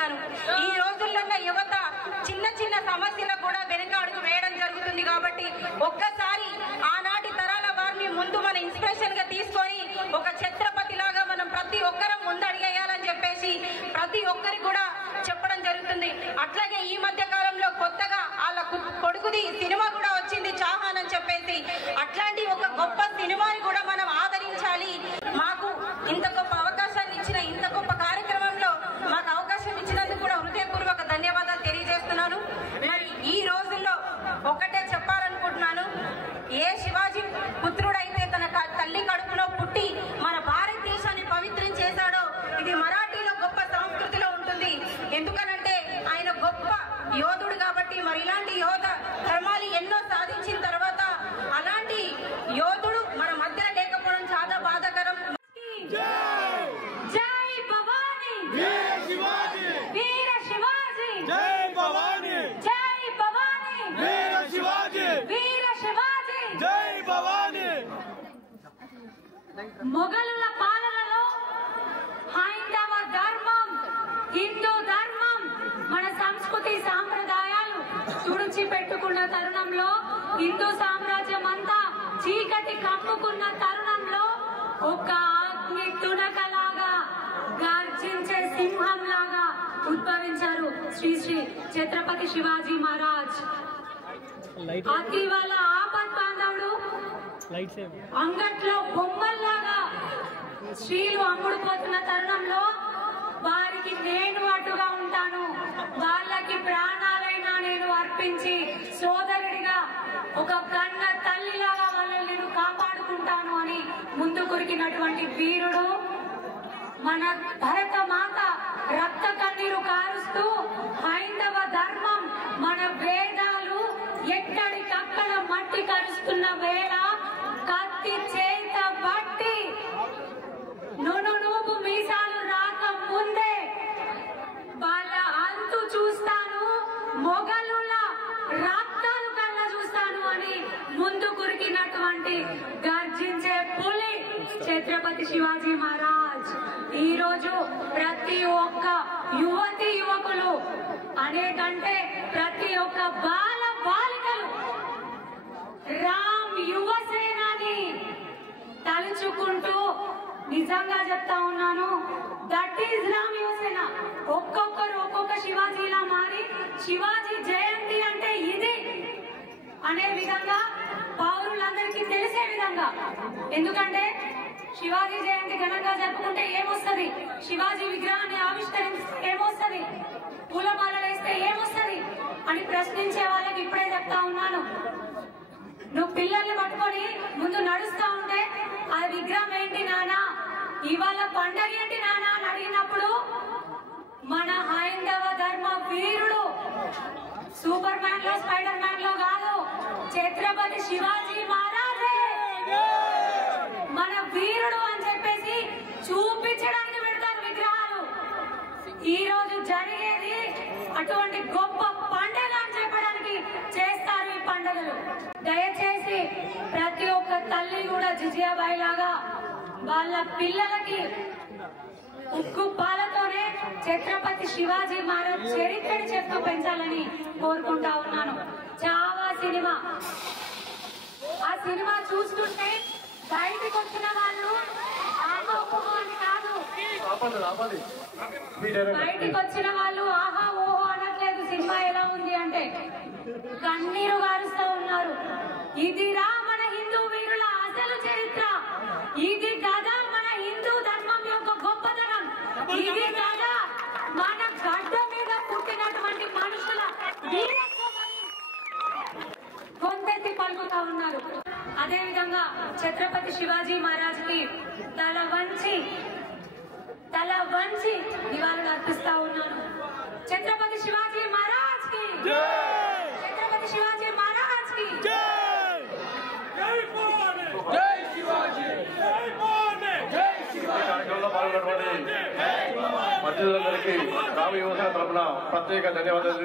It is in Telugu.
తెలియజేస్తున్నాను. ఈ రోజుల్లో యువత చిన్న చిన్న సమస్యలకు కూడా వెనుక అడుగు వేయడం జరుగుతుంది. కాబట్టి ఒక్కసారి ఆనాటి తరాల వారిని ముందు మన ఇన్స్పిరేషన్ గా తీసుకొని ఒక ఛత్రపతి లాగా మనం ప్రతి ఒక్కరం ముందడిగేయాలని చెప్పేసి ప్రతి ఒక్కరికి కూడా చెప్పడం జరుగుతుంది. అట్లాగే ఈ మధ్య కాలంలో కొత్తగా వాళ్ళ కొడుకుది సినిమా కూడా వచ్చింది, చాహాన్ అని చెప్పేసి. అట్లాంటి ఒక గొప్ప సినిమాని కూడా మనం ఆదరించాలి. మాకు ఇంత గొప్ప అవకాశాన్ని ఇచ్చిన, ఇంత గొప్ప కార్యక్రమంలో మాకు అవకాశం ఇచ్చినందుకు కూడా హృదయపూర్వక ధన్యవాదాలు తెలియజేస్తున్నాను. మరి ఈ రోజుల్లో ఒకటే చెప్పాలనుకుంటున్నాను, ఏ శివాజీ పుత్రుడైతే తన తల్లి కడుపులో పుట్టి మన భారతదేశాన్ని పవిత్రం చేశాడో ఇది మరాఠీలో గొప్ప సంస్కృతిలో ఉంటుంది. ఎందుకనంటే ఆయన గొప్ప యోధుడు కాబట్టి. మరి ఇలాంటి యోధ ధర్మాలు ఎన్నో సాధించిన తర్వాత అలాంటి యోధుడు మన మధ్య లేకపోవడం చాలా బాధాకరం. జై భవానీ, జై శివాజీ, వీర శివాజీ, జై భవానీ, జై భవానీ, వీర శివాజీ, వీర శివాజీ, జై భవానీ. మొఘలుల పాలనలో హైందవ ధర్మం, హిందూ ధర్మం, మన సంస్కృతి సాంప్రదాయాలు తుడిచిపెట్టుకున్న తరుణంలో, హిందూ సామ్రాజ్యం అంతా చీకటి కమ్ముకున్న తరుణంలో ఒక అగ్ని తునకలాగా గర్జించే సింహం లాగా ఉద్భవించారు శ్రీ శ్రీ ఛత్రపతి శివాజీ మహారాజ్. అతివల ఆపత్ బాంధవుడు, అంగట్లో బొమ్మల్లాగా స్త్రీలు అమ్ముడుపోతున్న తరుణంలో వారికి నేను అడ్డుగా ఉంటాను, వాళ్ళకి ప్రాణాలైనా నేను అర్పించి సోదరుడిగా ఒక కన్న తల్లిలాగా వాళ్ళని నేను కాపాడుకుంటాను అని ముందు కురికినటువంటి వీరుడు మన భరత మాత రక్త కన్నీరు కారుస్తూ హైందవ ధర్మం, మన వేదాలు ఎక్కడికక్కడ మట్టి కరుస్తున్న వేళ కత్తి చేత బట్టి నువ్వు మీసాలు రాక ముందే వాళ్ళ అంతు చూస్తాను, మొఘలుల రక్తాలు కళ్ళ చూస్తాను అని ముందు కురికినటువంటి గర్జించే పులి ఛత్రపతి శివాజీ మహారాజ్. ఈ రోజు ప్రతి ఒక్క యువతి యువకులు అనేకంటే ప్రతి ఒక్క బాల బాలికలు రామ్ యువసేనాని తలుచుకుంటూ నిజంగా చెప్తా ఉన్నాను, దట్ ఈజ్ రామ్ యువసేన. ఒక్కొక్కరు ఒక్కొక్క శివాజీలా మారి శివాజీ జయంతి అంటే ఇది అనే విధంగా పౌరులందరికీ తెలిసే విధంగా. ఎందుకంటే శివాజీ జయంతి ఘనంగా జరుపుకుంటే ఏమొస్తుంది, శివాజీ విగ్రహాన్ని ఆవిష్కరిస్తే ఏమొస్తుంది, పూలమాలలు వేస్తే ఏమొస్తుంది అని ప్రశ్నించే వాళ్ళకి ఇప్పుడే చెప్తా ఉన్నాను, నువ్వు పిల్లల్ని పట్టుకొని ముందు నడుస్తా ఉంటే ఆ విగ్రహం ఏంటి నానా, ఇవాళ పండగ ఏంటి నానా అని అడిగినప్పుడు మన హైందవ ధర్మ వీరుడు సూపర్ మ్యాన్ లో స్పైడర్ మ్యాన్ లో కాదు, ఛత్రపతి శివాజీ మహారాజే మన వీరుడు అని చెప్పేసి చూపించడానికి పెడతారు విగ్రహాలు. ఈ రోజు జరిగేది అటువంటి గొప్ప పండగ అని చెప్పడానికి చేస్తారు ఈ పండుగలు. దయచేసి ప్రతి ఒక్క తల్లి కూడా జిజియాబాయి లాగా వాళ్ళ పిల్లలకి ఉక్కు పాలతోనే ఛత్రపతి శివాజీ మహారాజ్ చరిత్రని చెప్తూ పెంచాలని కోరుకుంటా ఉన్నాను. చావా సినిమా, ఆ సినిమా చూస్తుంటే బయటకు వచ్చిన వాళ్ళు ఆహా ఓహో అని కాదు, బయటకు వచ్చిన వాళ్ళు ఆహా ఓహో అనట్లేదు. సినిమా ఎలా ఉంది అంటే కన్నీరు గారుస్తూ ఉన్నారు. ఇదిరా మన హిందూ వీరుల అసలు చరిత్ర, ఇది కదా మన హిందూ ధర్మం యొక్క గొప్పతనం, ఇది కదా మన గడ్డ మీద పుట్టినటువంటి మనుషుల గొంతెత్తి పలుకుతా ఉన్నారు. అదే విధంగా ఛత్రపతి శివాజీ మహారాజ్ కి తల వంచి నివాళులు అర్పిస్తా ఉన్నాను. ఛత్రపతి శివాజీ మహారాజ్ కి, ఛత్రపతి శివాజీ మహారాజ్ కి కార్యక్రమంలో పాల్గొన్నటువంటి మధ్యవర్తులందరికీ రామ యువసేన తరఫున ప్రత్యేక ధన్యవాదాలు.